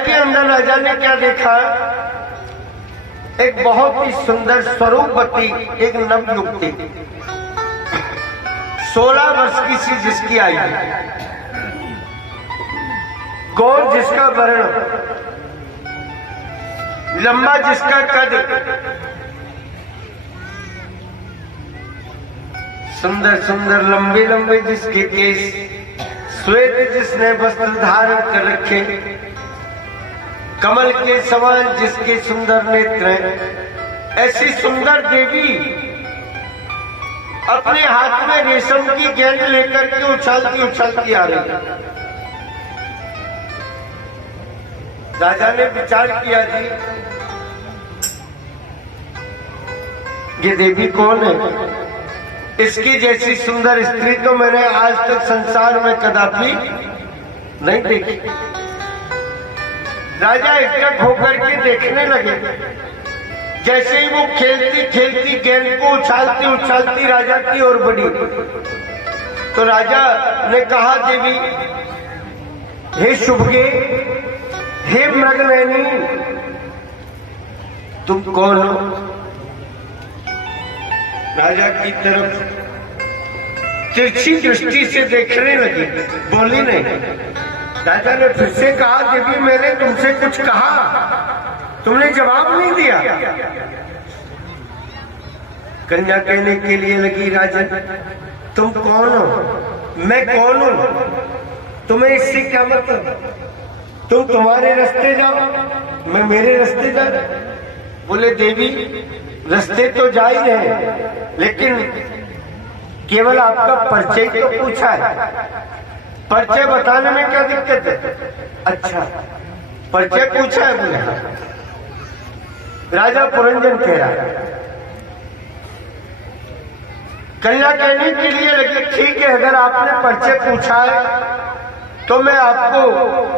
के अंदर राजा ने क्या देखा, एक बहुत ही सुंदर स्वरूपवती एक नवयुवती, 16 वर्ष की सी जिसकी आयु, गौर जिसका वर्ण, लंबा जिसका कद, सुंदर सुंदर लंबे लंबे जिसके केस, श्वेत जिसने वस्त्र धारण कर रखे, कमल के समान जिसके सुंदर नेत्र, ऐसी सुंदर देवी अपने हाथ में रेशम की गेंद लेकर के उछलती उछलती आ रही। राजा ने विचार किया जी ये देवी कौन है, इसकी जैसी सुंदर स्त्री तो मैंने आज तक संसार में कदापि नहीं देखी। राजा एकटक होकर के देखने लगे। जैसे ही वो खेलती खेलती गेंद को उछालती उछालती राजा की ओर बढ़ी, तो राजा ने कहा देवी, हे शुभगे, हे मृगनयनी, तुम कौन हो? राजा की तरफ तिरछी दृष्टि से देखने लगी, बोली नहीं। राजा ने फिर से कहा, देवी मैंने तुमसे कुछ कहा, तुमने जवाब नहीं दिया। कन्या कहने के लिए लगी, राजन तुम कौन हो? मैं कौन हूं? तुम्हें इससे क्या मतलब? तुम तुम्हारे रास्ते जाओ, मैं मेरे रास्ते जा। बोले देवी रास्ते तो जा ही रहे, लेकिन केवल आपका परिचय तो पूछा है, परिचय बताने में क्या दिक्कत है? अच्छा परिचय पूछा है? बोले राजा पुरंजन कह रहा है। कन्या कहने के लिए लगे, ठीक है अगर आपने परिचय पूछा है तो मैं आपको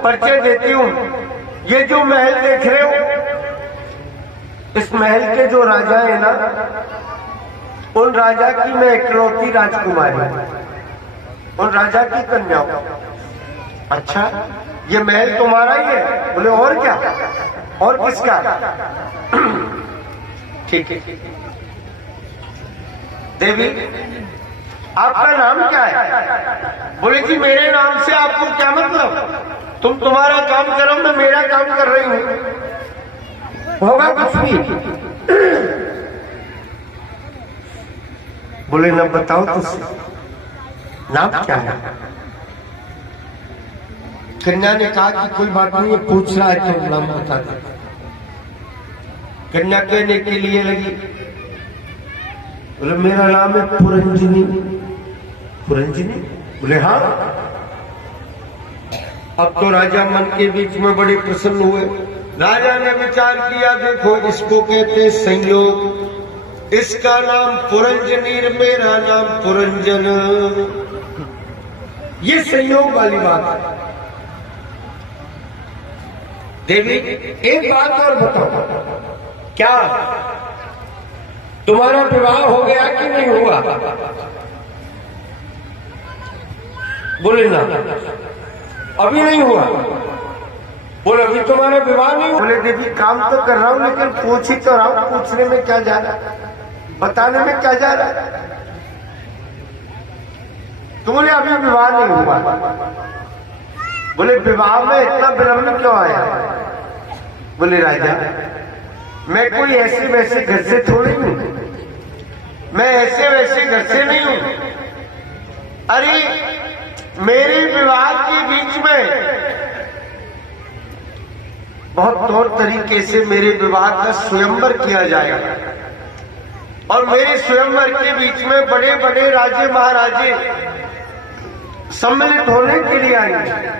परिचय देती हूं। ये जो महल देख रहे हो, इस महल के जो राजा है ना, उन राजा की मैं इकलौती राजकुमारी, उन राजा की कन्या हूं। अच्छा ये महल तुम्हारा ही है? बोले और क्या, और किसका? ठीक है देवी आपका नाम क्या है? बोले जी मेरे नाम से आपको क्या मतलब? तुम तुम्हारा काम करो, मैं मेरा काम कर रही हूं, होगा कुछ भी। बोले ना बताओ तो नाम क्या है? कन्या ने कहा कि कोई बात नहीं, पूछ रहा है तो नाम बता दे। कन्या कहने के लिए लगी, बोले मेरा नाम है पुरंजनी। पुरंजनी? बोले हाँ। अब तो राजा मन के बीच में बड़े प्रसन्न हुए। राजा ने विचार किया, देखो इसको कहते संयोग, इसका नाम पुरंजनी, मेरा नाम पुरंजन, ये संयोग वाली बात है। देवी एक बात और बताओ, क्या तुम्हारा विवाह हो गया कि नहीं हुआ? बोले ना अभी नहीं हुआ। बोले अभी तुम्हारा विवाह नहीं हुआ? बोले देवी काम तो कर रहा हूं, लेकिन पूछ ही तो रहा हूं, पूछने में क्या जा रहा है, बताने में क्या जा रहा है? तो बोले अभी विवाह नहीं हुआ। बोले विवाह में इतना विलंब क्यों आया? बोले राजा मैं कोई ऐसे वैसे घर से थोड़ी हूं, मैं ऐसे वैसे घर से नहीं हूं। अरे मेरे विवाह के बीच में बहुत तौर तरीके से मेरे विवाह का स्वयंवर किया जाएगा, और मेरे स्वयंवर के बीच में बड़े बड़े राजे महाराजे सम्मिलित होने के लिए आएंगे।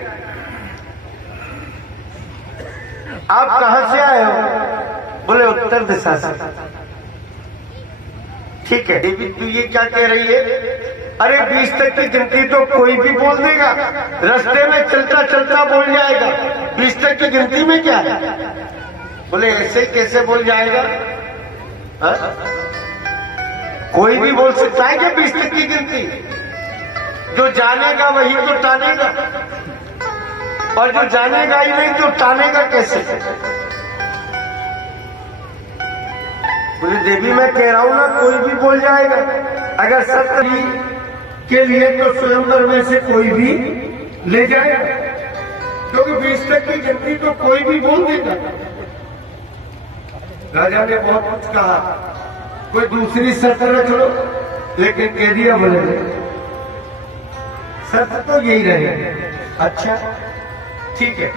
आप कहां से आए हो? बोले उत्तर दिशा से। ठीक है देवी तू ये क्या कह रही है? अरे 20 तक की गिनती तो कोई भी बोल देगा, रास्ते में चलता चलता बोल जाएगा, 20 तक की गिनती में क्या है? बोले ऐसे कैसे बोल जाएगा? हा? कोई भी बोल सकता है कि 20 तक की गिनती? जो जानेगा वही तो टानेगा। और जो जानेगा ही नहीं तो टानेगा कैसे? बोले देवी मैं कह रहा हूं ना, कोई भी बोल जाएगा। अगर सत्य के लिए तो स्वयंवर में से कोई भी ले जाएगा, क्योंकि 20 तक की गिनती तो कोई भी बोल देगा। राजा ने बहुत कुछ कहा, कोई दूसरी शर्त रख लो, लेकिन कह दिया बोले शर्त तो यही रहे। अच्छा ठीक है,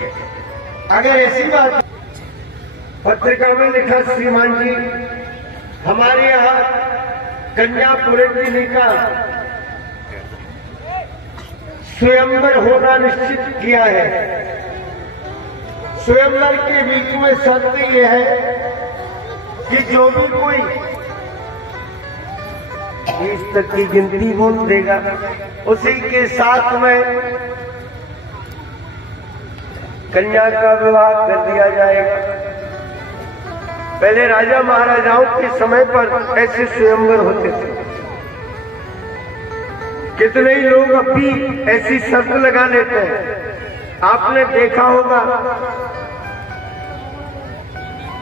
अगर ऐसी बात। पत्रिका में लिखा, श्रीमान जी हमारे यहाँ कन्या पुरंजनी का स्वयंवर होना निश्चित किया है। स्वयंवर के बीच में शर्त यह है कि जो भी कोई 20 तक की गिनती बोल देगा, उसी के साथ में कन्या का विवाह कर दिया जाएगा। पहले राजा महाराजाओं के समय पर ऐसे स्वयंवर होते थे। कितने ही लोग अब भी ऐसी शर्त लगा लेते हैं। आपने देखा होगा,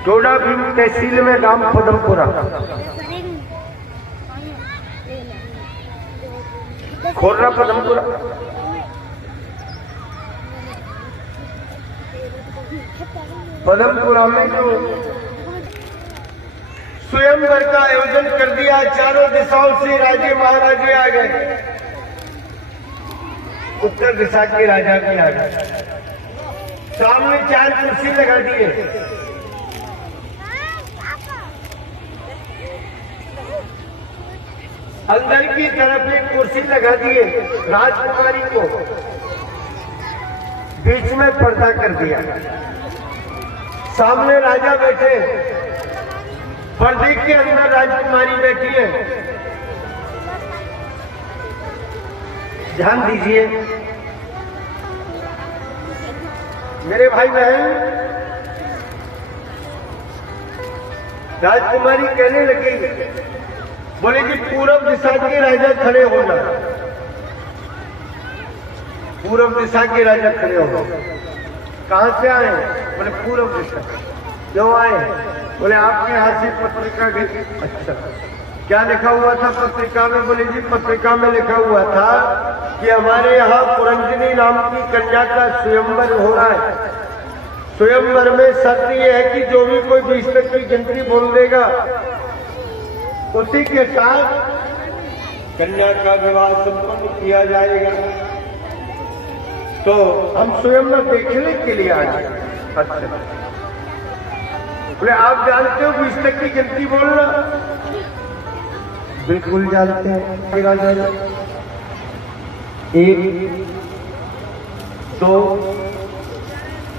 टोडा भीम तहसील में गांव पदमपुरा, खोर्रा पदमपुरा, पदमपुरा में जो स्वयंवर का आयोजन कर दिया, चारों दिशाओं से राजे महाराजे आ गए। उत्तर दिशा के राजा भी आ गए, सामने 4 कुर्सी लगा दिए। अंदर की तरफ एक कुर्सी लगा दिए, राजकुमारी को बीच में पर्दा कर दिया। सामने राजा बैठे, पर्दे के अंदर राजकुमारी बैठी है। ध्यान दीजिए मेरे भाई बहन, राजकुमारी कहने लगी, बोले कि पूरब दिशा के राजा खड़े होना। पूरब दिशा के राजा खड़े होना। कहां से आए? बोले पूरब दिशा। क्यों आए? बोले आपके यहाँ से पत्रिका गई। अच्छा, क्या लिखा हुआ था पत्रिका में? बोले जी पत्रिका में लिखा हुआ था कि हमारे यहाँ पुरंजनी नाम की कन्या का स्वयंवर हो रहा है। स्वयंवर में शर्त यह है कि जो भी कोई 20 तक की गिनती बोल देगा, उसी के साथ कन्या का विवाह संपन्न किया जाएगा। तो हम स्वयंवर देखने के लिए आए। अच्छा, बोले आप जानते हो 20 तक की गिनती बोलना? बिल्कुल जानते हैं। 1 2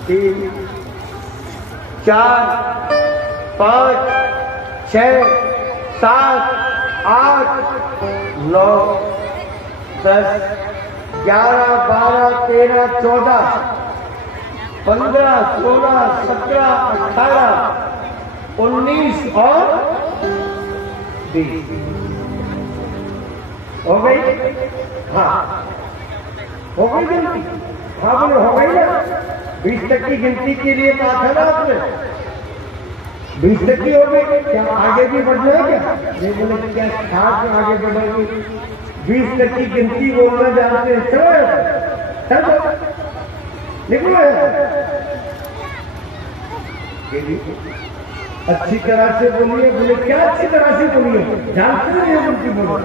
3 4 5 6 7 8 9 10 11 12 13 14 15 16 17 18 19 और 20 हो गई। हाँ हो गई गिनती। हाँ बोले हो गई ना। 20 तक की गिनती के लिए कहा था ना आपने, 20 तक की हो गई। क्या आगे भी बढ़ना है क्या? नहीं बोले क्या साथ में आगे बढ़ेगी। 20 तक की गिनती बोलना जानते हैं। चलो निकलो अच्छी तरह से बोलिए। बोले क्या अच्छी तरह से बोलिए? जानते नहीं हम उनकी बोलो।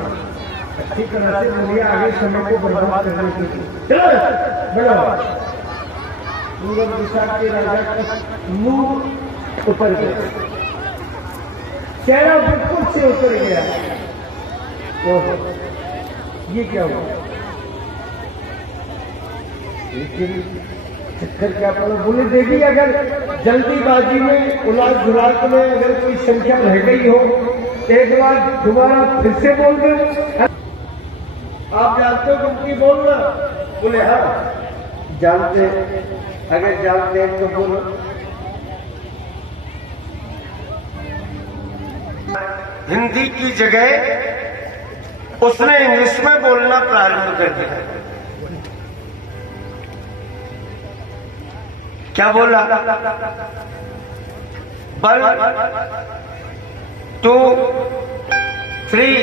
अच्छी तरह से बोलिए, आगे समय को बर्बाद करने के लिए। चलो बढ़ो। पूरब दिशा के राजा का मुंह ऊपर गया, चेहरा बिल्कुल से उतर गया। ओहो ये क्या हुआ? लेकिन चक्कर क्या पड़ा? बोले देवी अगर जल्दीबाजी में उलाद जुलाद में अगर कोई संख्या रह गई हो, एक बार दोबारा फिर से बोल दो। आप जानते हो गिनती बोलना? बोले हाँ जानते। अगर जानते हैं तो बोलो। हिंदी की जगह उसने इंग्लिश में बोलना प्रारंभ कर दिया। क्या बोला? 1 2 3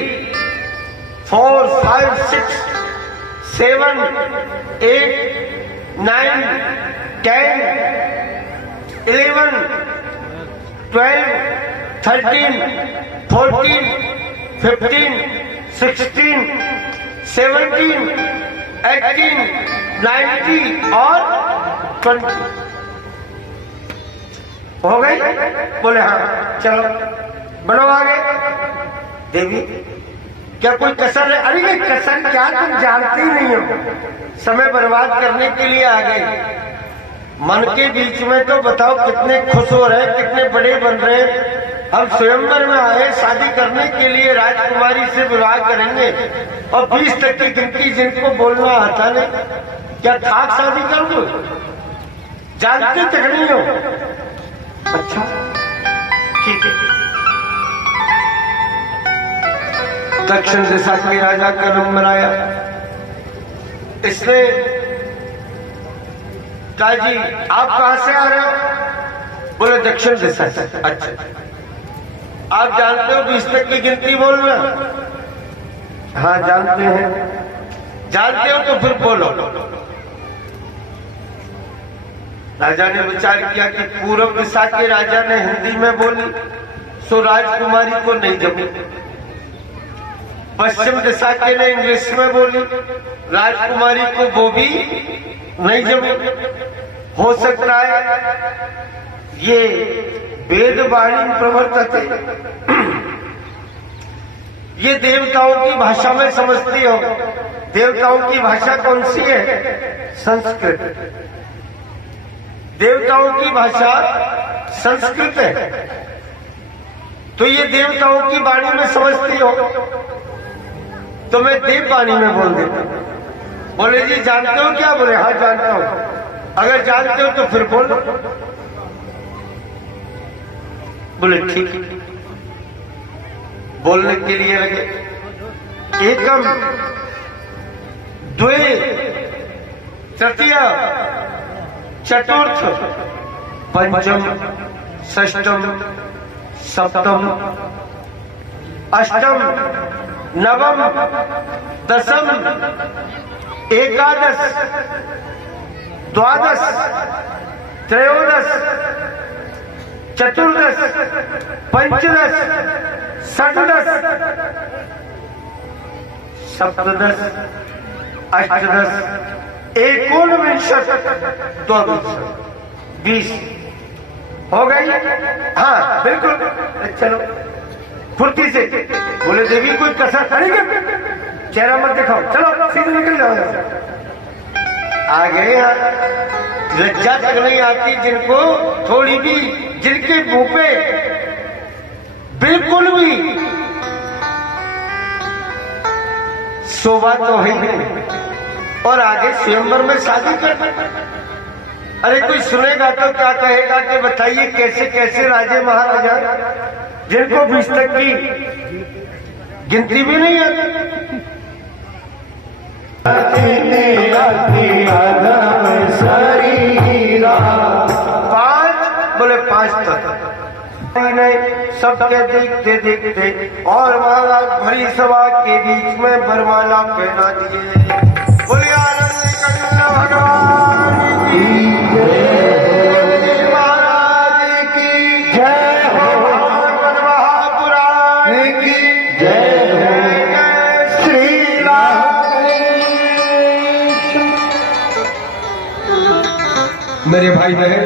4 5 6 7 8 9 10 11 12 13 14 15 16 17 18 19 और 20 हो गई? बोले हाँ। चलो बढ़ो आगे। देवी क्या कोई कसर है? अरे ये कसर क्या, तुम जानती नहीं हो। समय बर्बाद करने के लिए आ गए। मन के बीच में तो बताओ कितने खुश हो रहे, कितने बड़े बन रहे। हम स्वयंवर में आए शादी करने के लिए, राजकुमारी से विवाह करेंगे और 20 तक की गिनती जिनको बोलना आता नहीं, क्या थाक शादी कर दो? जानते तक नहीं हो। अच्छा ठीक है। दक्षिण दिशा के राजा का नंबर आया। इसने कहा जी आप कहां से आ रहे हो? बोले दक्षिण दिशा से। अच्छा आप जानते हो 20 तक की गिनती बोलना? हाँ जानते हैं। जानते हो तो फिर बोलो। राजा ने विचार किया कि पूर्व दिशा के राजा ने हिंदी में बोली सो राजकुमारी को नहीं जमी। पश्चिम दिशा के ने इंग्लिश में बोली, राजकुमारी को वो भी नहीं जमी। हो सकता है ये वेदवाणी प्रवर्तते, ये देवताओं की भाषा में समझती हो। देवताओं की भाषा कौन सी है? संस्कृत। देवताओं की भाषा संस्कृत है, तो ये देवताओं की वाणी में समझती हो, तो मैं देव वाणी में बोल देता। बोले जी जानते हो क्या? बोले हाँ जानता हूं। अगर जानते हो तो फिर बोलो। बोले ठीक है। बोलने के लिए लगे। एकम द्वे तृतीय चतुर्थ पंचम षष्टम सप्तम अष्टम नवम दशम एकादश द्वादश त्रयोदश चतुर्दश पंचदश षष्ठदश सप्तदश अष्टदश एकोनविंशत 20 हो गई? हाँ बिल्कुल। चलो फुर्ती से। बोले देवी कोई कसर करेंगे? चेहरा मत दिखाओ, चलो सीधे निकल जाओ। आ गए यहाँ। लज्जा तक नहीं आती जिनको थोड़ी भी, जिनके मुंह पे बिल्कुल भी शोभा तो है नहीं, और आगे स्वयंवर में शादी कर। अरे कोई सुनेगा तो क्या कहेगा कि बताइए कैसे कैसे राजे महाराजा जिनको 20 तक की गिनती भी नहीं आती। बोले 5 तक नहीं, सबके देखते देखते और माला भरी सभा के बीच में बरमाला पहना दिए। बोले आनंद कंद भगवान की जय, महाराज की जय हो, महापुराण की जय, जय श्री राम। मेरे भाई बहन